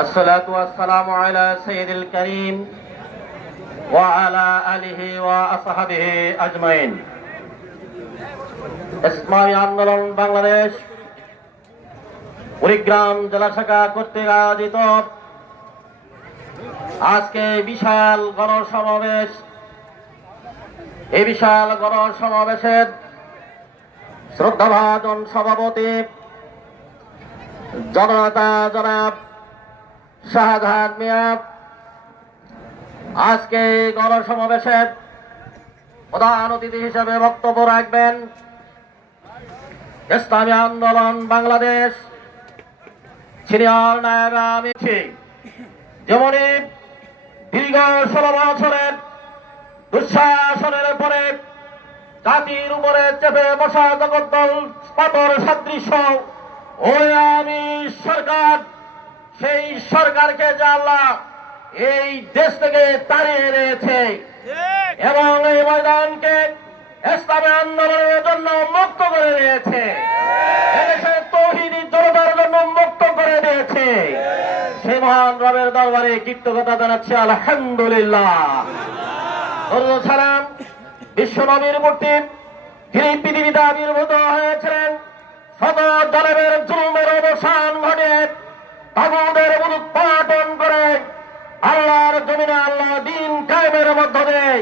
الصلاة والسلام على سيد الكريم وعلى آله وأصحابه أجمعين। ইসলামী আন্দোলন বাংলাদেশ কুড়িগ্রাম জেলা শাখা কর্তৃক আয়োজিত আজকে বিশাল গণসমাবেশ, এই বিশাল গণসমাবেশের শ্রদ্ধাভাজন সভাপতি জননেতা জনাব শাহজাহান মিয়া আজকে গণসমাবেশের প্রধান অতিথি হিসেবে বক্তব্য রাখবেন। ইসলামী আন্দোলন বাংলাদেশ সিনিয়র নায়েব আমির যেমনি দীর্ঘ 16 বছরের দুঃশাসনের পরে জাতির উপরে চেপে বসা জগদ্দল পাথর সদৃশ্য ওই আমি সরকার, সেই সরকারকে যে আল্লাহ এই দেশ থেকে তাড়িয়ে এনেছে এবং এই ময়দানকে ইসলামী আন্দোলনের জন্য মুক্ত করে দিয়েছে, এদেশের তৌহিদি জনতার জন্য মুক্ত করে দিয়েছে। সেই মহান রবের দরবারে কৃতজ্ঞতা জানাচ্ছি আলহামদুলিল্লাহ। দরুদ সালাম বিশ্ব নবীর মূর্তি, যিনি পৃথিবীতে আবির্ভূত হয়েছিলেন, শত জালেমের জুলুমের অবসান ঘটে তাগুদের উৎপাদন করে আল্লাহর জমিনে আল্লাহ দিন কায়েমের মধ্য দিয়ে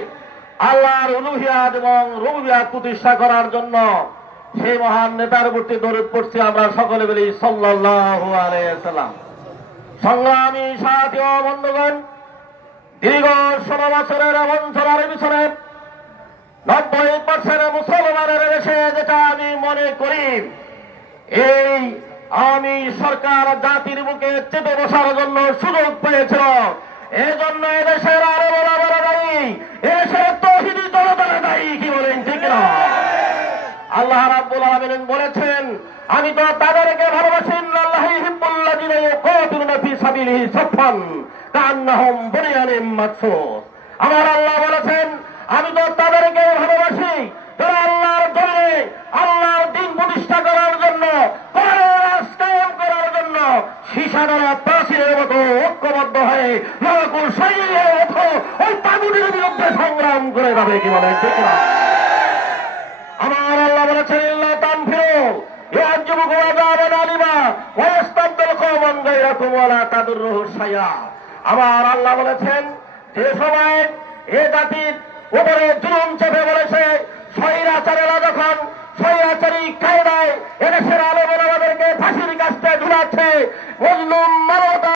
আল্লাহর উলুহিয়াত এবং রুবুবিয়াত প্রতিষ্ঠা করার জন্য সেই মহান নেতার প্রতি দরুদ পড়ছি আমরা সকলে বলি সাল্লাল্লাহু আলাইহি ওয়াসাল্লাম। সংগ্রামী সাথী ও বন্ধুগণ, দীর্ঘ 16 বছরের বঞ্চনার পিছনে 90% মুসলমানের দেশে যেটা আমি মনে করি, এই আমি সরকার জাতির বুকে চেপে বসার জন্য সুযোগ পেয়েছিল। এই জন্য এদেশের আরো বড় বড় দায়ী, এদেশের তৌহিদি জনতার দায়ী, কি বলেন ঠিক না? আল্লাহ রাব্বুল আলামিন বলেছেন, আমি তো তাদেরকে ভালোবাসি, আল্লাহু ইউহিব্বুল্লাযিনা ইউকাতিলুনা ফি সাবিলিহি সাফফান কাআন্নাহুম বুনিয়ানুম মারসুস। আমার আল্লাহ বলেছেন, আমি তো তাদেরকে ভালোবাসি যারা আল্লাহর জমিনে আল্লাহর দ্বীন প্রতিষ্ঠা করার জন্য, কোরআনের রাজ কায়েম করার জন্য সীসাধারা প্রাচীরের মতো ঐক্যবদ্ধ হয়ে লড়াকু শৈলের মতো ওই তাগুদের বিরুদ্ধে সংগ্রাম করে যাবে, কি বলেন ঠিক না? আমার আল্লাহ বলেছেন, ইল্লা তানফিরু ইউআযিবুকুম আযাবান আলিমা ওয়া ইস্তাবদিল কওমান গায়রাকুম ওয়া লা তাদুররুহু শাইআ। আমার আল্লাহ বলেছেন, যে সময় এ জাতির উপরে জুলুম চেপে বলেছে, স্বৈরাচারেরা যখন স্বৈরাচারী কায়দায় এদেশের আলেম ওলামাদেরকে ফাঁসির কাস্টে ঝুলাচ্ছে, মজলুম মানবতা